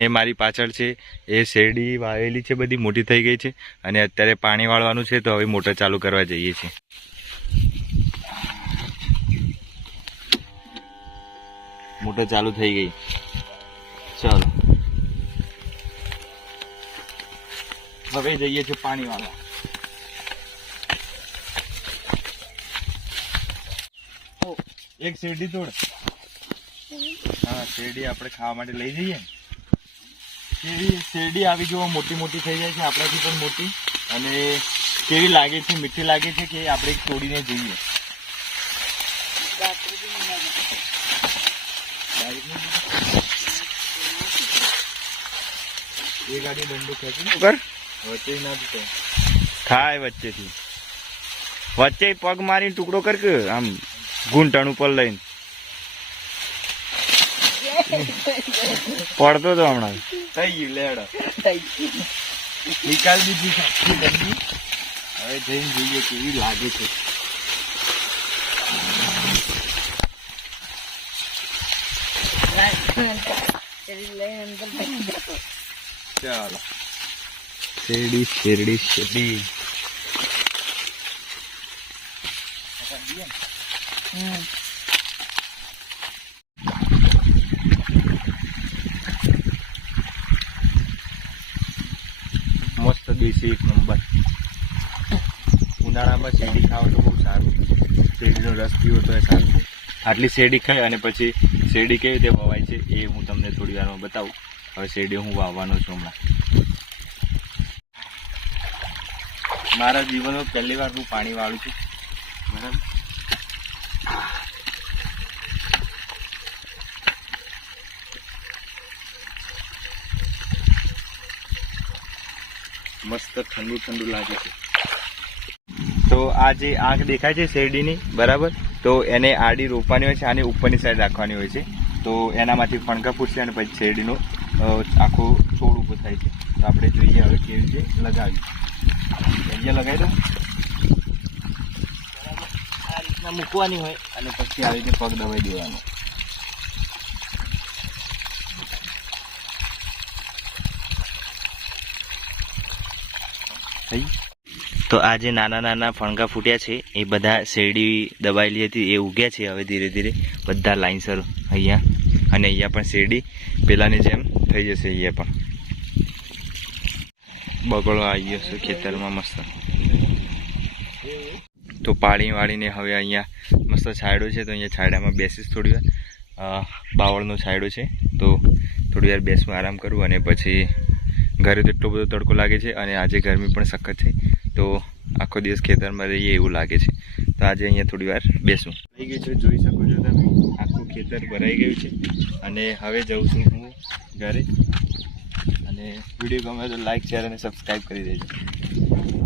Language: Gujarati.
એ મારી પાછળ છે. એ શેરડી વાવેલી છે બધી, મોટી થઈ ગઈ છે. અને અત્યારે પાણી વાળવાનું છે તો હવે મોટર ચાલુ કરવા જઈએ છીએ. મોટર ચાલુ થઈ ગઈ. ચાલો. હવે જઈએ છીએ પાણી વાળવા. એક શેરડી તોડ. હા, શેરડી આપણે ખાવા માટે લઈ જઈએ ને. કેવી શેરડી આવી જોવા મોટી મોટી થઈ જાય છે આપણાથી પણ મોટી. અને કેવી લાગે છે મીઠી લાગે છે કે આપણે તોડીને જોઈએ? એ ગાડી દંડો ખેંચી વચ્ચે ના થાય વચ્ચેથી. વચ્ચે પગ મારીને ટુકડો કર કે આમ ઘૂંટણ ઉપર લઈને. પડતો તો હમણાં. થઈ ગયું લેડો નિકાલ બીજી સાચી દંડી હવે જઈને જોઈએ કેવી લાગે છે. ચાલો. શેરડી શેરડી શેરડી. દેશી એક નંબર. ઉનાળામાં શેરડી ખાવ તો બહુ સારું. શેરડીનો રસ પીવો તો એ સારું. આટલી શેરડી ખાય અને પછી શેરડી કેવી રીતે વવાય છે એ હું તમને થોડી વારમાં બતાવું. હવે શેરડી હું વાવવાનો છું હમણાં. મારા જીવનમાં પહેલી વાર હું પાણી વાળું છું. બરાબર? મસ્ત ઠંડુ ઠંડુ લાગે છે. તો આ જે આંખ દેખાય છે શેરડીની, બરાબર? તો એને આડી રોપવાની હોય છે, આને ઉપરની સાઈડ રાખવાની હોય છે. તો એનામાંથી ફણકા ફૂટશે અને પછી શેરડીનો આખો છોડ ઊભો થાય છે. તો આપણે જોઈએ હવે કેવી રીતે લગાવી અહીંયા લગાવી દો આ રીતના મૂકવાની હોય અને પછી આવી રીતે પગ દબાઈ દેવાનો. થઈ. તો આ જે નાના નાના ફણગા ફૂટ્યા છે. એ બધા શેરડી દબાયેલી હતી, એ ઉગ્યા છે હવે ધીરે ધીરે. બધા લાઇનસર અહીંયા અને અહીંયા પણ શેરડી. પેલાની જેમ થઈ જશે અહીંયા પણ. બગડો આવી ગયો છે ખેતરમાં મસ્ત. તો પાણી વાળીને હવે અહીંયા મસ્ત છાંયડો છે, તો અહીંયા છાંયડામાં બેસીશ થોડી વાર. બાવળનો છાંયડો છે, તો થોડી વાર બેસમાં આરામ કરું અને પછી ઘરે તો એટલો બધો તડકો લાગે છે અને આજે ગરમી પણ સખત છે. તો આખો દિવસ ખેતરમાં રહીએ એવું લાગે છે. તો આજે અહીંયા થોડી વાર બેસું. થઈ ગયું છે, જોઈ શકો છો તમે. આખું ખેતર ભરાઈ ગયું છે. અને હવે જઉં છું હું ઘરે. અને વીડિયો ગમે તો લાઈક શેર અને સબસ્ક્રાઈબ કરી દેજો.